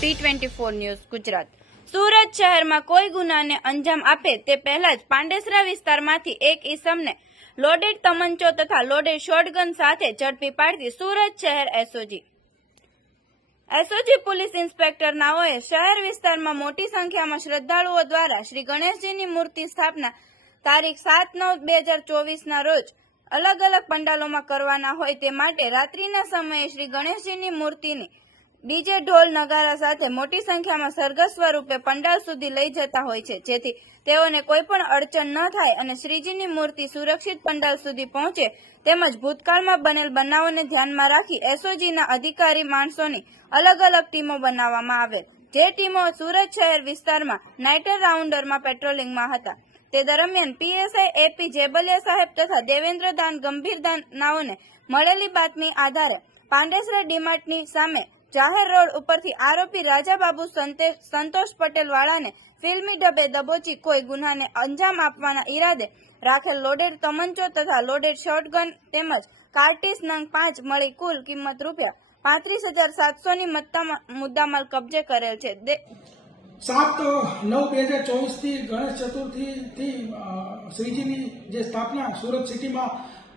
P twenty four news Gujarat. Surat શહેરમાં કોઈ ગુનાને અંજામ આપે તે પહેલા જ પાંડેસરા વિસ્તારમાંથી એક ઈસમને લોડેડ તમંચો તથા લોડેડ શોટગન સાથે ઝડપી પાડતી સુરત શહેર એસઓજી. એસઓજી પોલીસ ઇન્સ્પેક્ટર નાઓએ શહેર વિસ્તારમાં મોટી સંખ્યામાં શ્રદ્ધાળુઓ દ્વારા શ્રી ગણેશજીની મૂર્તિ સ્થાપના તારીખ સાત નવ બે હજાર ચોવીસના રોજ અલગ અલગ પંડાલોમાં કરવાના હોય તે માટે રાત્રિના સમયે શ્રી ગણેશજીની મૂર્તિની ડીજે ઢોલ નગારા સાથે મોટી સંખ્યામાં સરઘસ સ્વરૂપે પંડાલ સુધી લઈ જતા હોય છે. જેથી તેઓને કોઈ પણ અડચણ ન થાય અને શ્રીજીની મૂર્તિ સુરક્ષિત પંડાલ સુધી પહોંચે, તેમજ ભૂતકાળમાં બનેલ બનાવોને ધ્યાનમાં રાખી એસઓજીના અધિકારી માણસોની અલગ અલગ ટીમો બનાવવામાં આવેલ. જે ટીમો સુરત શહેર વિસ્તારમાં નાઇટર રાઉન્ડરમાં પેટ્રોલિંગમાં હતા. તે દરમિયાન પીએસઆઈ, એપી જેબલિયા સાહેબ તથા દેવેન્દ્ર દાન ગંભીર દાન નાઓને મળેલી બાતમી આધારે પાંડેસરા ડીમાર્ટની સામે જાહેર રોડ ઉપરથી આરોપી રાજાબાબુ સંતોષ પટેલવાળાને ફિલ્મી ડબે દબોચી કોઈ ગુનાને અંજામ આપવાના ઈરાદે રાખેલ લોડેડ તમંચો તથા લોડેડ શોટગન તેમજ કાર્ટીસ નંગ પાંચ મળી કુલ કિંમત રૂપિયા પાંત્રીસ હજાર સાતસોની મુદ્દામાલ કબજે કરેલ છે. સાત નવ બે હજાર ચોવીસથી ગણેશ ચતુર્થીથી શ્રીજીની જે સ્થાપના સુરત સિટીમાં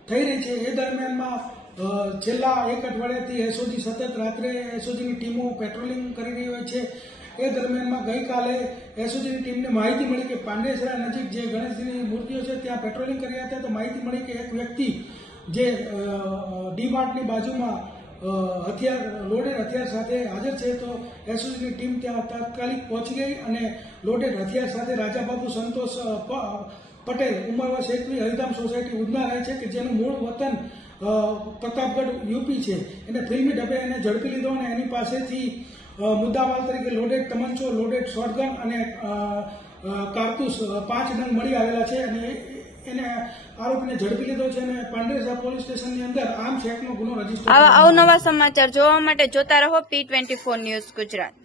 થઈ રહી છે, એ દરમિયાનમાં છેલ્લા એક અઠવાડિયાથી એસઓજી સતત રાત્રે એસઓજીની ટીમો પેટ્રોલિંગ કરી રહી હોય છે. એ દરમિયાનમાં ગઈકાલે એસઓજીની ટીમને માહિતી મળી કે પાંડેસરા નજીક જે ગણેશજીની મૂર્તિઓ છે, ત્યાં પેટ્રોલિંગ કરી હતા. તો માહિતી મળી કે એક વ્યક્તિ જે ડી માર્ટની બાજુમાં હથિયાર, લોડેડ હથિયાર સાથે હાજર છે, તો એસઓજીની ટીમ ત્યાં તાત્કાલિક પહોંચી ગઈ અને લોડેડ હથિયાર સાથે રાજાબાબુ સંતોષ પટેલ ઉંમર વર્ષ હરિધામ સોસાયટી ઉધના રહે છે કે જેનું મૂળ વતન પ્રતાપગઢ યુપી છે. એને ફિલ્મી ડબ્બે એને ઝડપી લીધો અને એની પાસેથી મુદ્દામાલ તરીકે લોડેડ તમંચો લોડેડ શોટગન અને કારતૂસ પાંચ ડંગ મળી આવેલા છે અને એને આરોપીને ઝડપી લીધો છે અને પાંડેસરા પોલીસ સ્ટેશનની અંદર આમ એક્ટનો ગુનો રજિસ્ટર આવા અવનવા સમાચાર જોવા માટે જોતા રહો P twenty four news Gujarat.